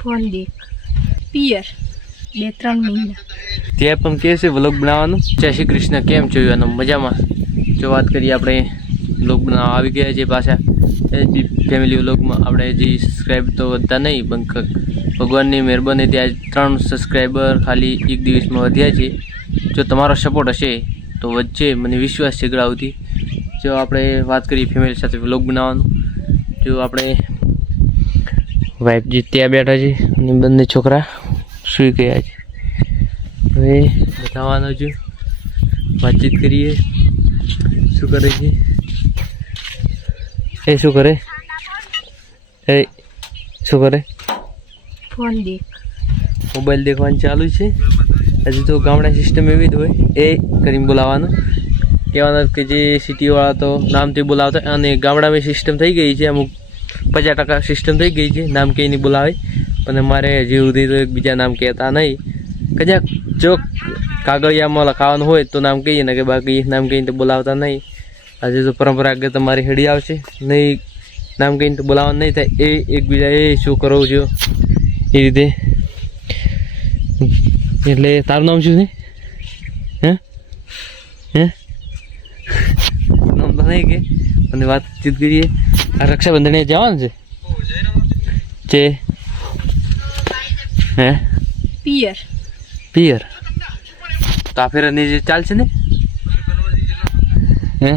Phone દેખ પિયર 2-3 મહિના ત્યાં પણ કે છે વ્લોગ બનાવવાનું. જય શ્રી કૃષ્ણ, કેમ છો? મજામાં. જો વાત કરીએ આપણે વ્લોગ બનાવવા આવી ગયા છે પાછા એચબી ફેમિલી વ્લોગમાં. આપણે હજી સબસ્ક્રાઈબ તો વધતા નહીં, પણ ભગવાનની મહેરબાનીથી આજ 3 સબસ્ક્રાઈબર ખાલી એક દિવસમાં વધ્યા છે. જો તમારો સપોર્ટ હશે તો વચ્ચે મને વિશ્વાસ છે ગળાવતી. જો આપણે વાત કરીએ ફેમિલી સાથે વ્લોગ બનાવવાનું. જો આપણે વાઈફજી ત્યાં બેઠા છે અને બંને છોકરા સૂઈ ગયા છે. હવે બતાવવાનો છું, વાતચીત કરીએ. શું કરે છે એ? શું કરે એ? શું કરે? ફોન દેખ મોબાઈલ દેખવાનું ચાલુ છે. હજી તો ગામડા સિસ્ટમ એવી જ હોય, એ કરીને બોલાવવાનું. કહેવાનું કે જે સિટીવાળા તો નામથી બોલાવતા, અને ગામડામાં સિસ્ટમ થઈ ગઈ છે, અમુક 50% સિસ્ટમ થઈ ગઈ છે નામ કહીને બોલાવે. પણ અમારે હજી સુધી તો એકબીજા નામ કહેતા નહીં. કદાચ જો કાગળિયામાં લખાવાનું હોય તો નામ કહીએ ને, કે બાકી નામ કહીને તો બોલાવતા નહીં. આજે તો પરંપરાગત અમારી હેડી આવશે નહીં, નામ કહીને તો બોલાવવાનું નહીં થાય. એ એકબીજા એ શું કરો છો એ રીતે. એટલે તારું નામ શું છે? હે હે નામ તો નહીં કે. અને વાતચીત કરીએ. આ રક્ષાબંધને જવાનું છે હે પિયર પિયર તો આ ફેર જે ચાલશે ને હે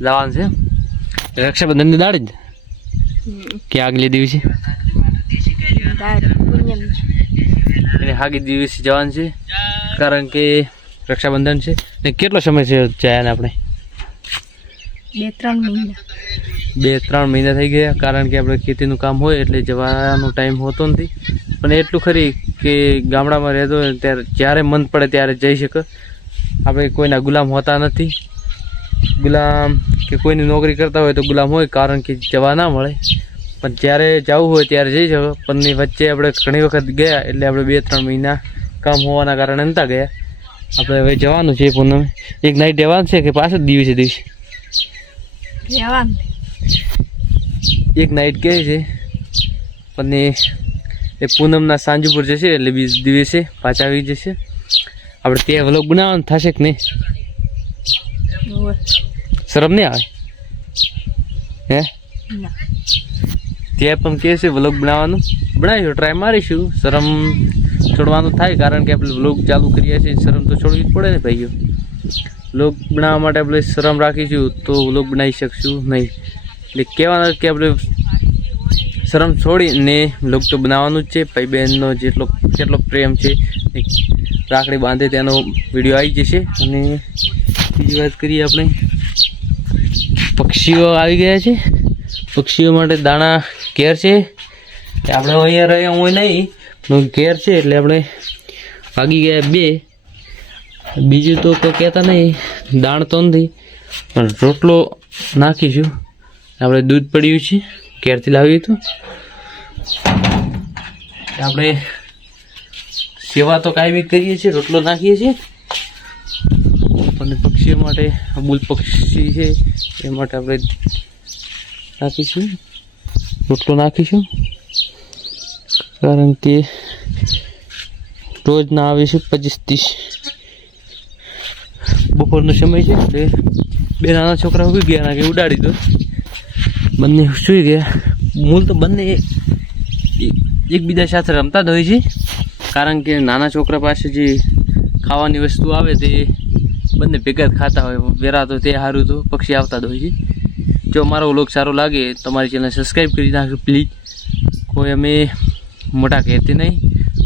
જવાનું છે રક્ષાબંધન ની દાડે જ કે આગલે દિવસે? એટલે આગલે દિવસે જવાનું છે, કારણ કે રક્ષાબંધન છે. ને કેટલો સમય છે જાય ને આપણે? 2-3 મહિના 2-3 મહિના થઈ ગયા, કારણ કે આપણે ખેતીનું કામ હોય એટલે જવાનો ટાઈમ હોતો નથી. પણ એટલું ખરી કે ગામડામાં રહેતો હોય ત્યારે જ્યારે મન પડે ત્યારે જઈ શકે. આપણે કોઈના ગુલામ હોતા નથી. ગુલામ કે કોઈની નોકરી કરતા હોય તો ગુલામ હોય, કારણ કે જવા ના મળે. પણ જ્યારે જવું હોય ત્યારે જઈ શકો. પણ વચ્ચે આપણે ઘણી વખત ગયા, એટલે આપણે 2-3 મહિના કામ હોવાના કારણે નહોતા ગયા. આપણે હવે જવાનું છે પૂનમ. એક નાઈટ રહેવાનું છે કે પાછળ દિવસે એક નાઈટ કહે છે. પણ એ પૂનમના સાંજ ઉપર જશે, એટલે બીજ દિવસે પાછા આવી જશે. આપણે ત્યાં વ્લોગ બનાવવાનું થશે કે નહીં? શરમ નહીં આવે હે? ત્યાં પણ કહે છે વ્લોગ બનાવવાનું, બનાવીશું, ટ્રાય મારીશું. શરમ છોડવાનું થાય, કારણ કે આપણે વ્લોગ ચાલુ કરીએ છીએ, શરમ તો છોડવી જ પડે ને ભાઈઓ. વ્લોગ બનાવવા માટે આપણે શરમ રાખીશું તો વ્લોગ બનાવી શકશું નહીં. એટલે કહેવાના કે આપણે શરમ છોડીને વ્લોગ તો બનાવવાનું જ છે. ભાઈ બહેનનો જેટલો પ્રેમ છે, રાખડી બાંધે તેનો વિડીયો આવી જશે. અને બીજી વાત કરીએ, આપણે પક્ષીઓ આવી ગયા છે. પક્ષીઓ માટે દાણા કેર છે. આપણે અહીંયા રહ્યા હોય નહીં, કેર છે એટલે આપણે ભાગી ગયા 2. બીજું તો કોઈ કહેતા નહીં, દાણ તો નથી, પણ રોટલો નાખીશું. આપણે દૂધ પડ્યું છે, કેરથી લાવ્યું હતું. આપણે સેવા તો કાંઈ બી કરીએ છીએ, રોટલો નાખીએ છીએ. અને પક્ષીઓ માટે અબુલ પક્ષી છે, એ માટે આપણે નાખીશું, રોટલો નાખીશું. કારણ કે રોજ ના આવીશું 25-30. બપોરનો સમય છે એટલે 2 નાના છોકરા ઉભી ગયા, કે ઉડાડી દો. બંને સૂઈ ગયા. મૂળ તો બંને એકબીજા સાથે રમતા જ હોય છે, કારણ કે નાના છોકરા પાસે જે ખાવાની વસ્તુ આવે તે બંને ભેગા જ ખાતા હોય. વેરા તો તે સારું તો પક્ષી આવતા જ હોય છે. જો મારો વ્લોગ સારો લાગે તો મારી ચેનલ સબસ્ક્રાઈબ કરી નાખજો પ્લીઝ. કોઈ અમે મોટા કહેતી નહીં,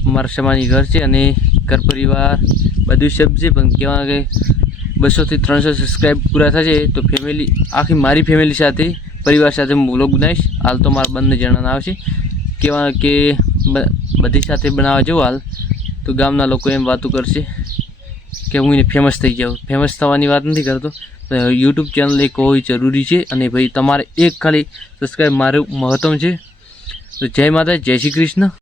અમારા સમાજની ઘર છે અને ઘર પરિવાર બધું શબ્દ છે. પણ કહેવાય કે 200 થી 300 સબસ્ક્રાઈબ પૂરા થશે તો ફેમિલી, આખી મારી ફેમિલી સાથે, પરિવાર સાથે હું વ્લોગ બનાવીશ. હાલ તો મારા બંને જણાના આવશે. કહેવાય કે બધી સાથે બનાવવા જવું હાલ તો ગામના લોકો એમ વાતો કરશે કે હું એને ફેમસ થઈ જાઉં. ફેમસ થવાની વાત નથી કરતો, યુટ્યુબ ચેનલ એક હોવી જરૂરી છે. અને ભાઈ તમારે એક ખાલી સબસ્ક્રાઈબ મારું મહત્ત્વ છે. તો જય માતા, જય શ્રી કૃષ્ણ.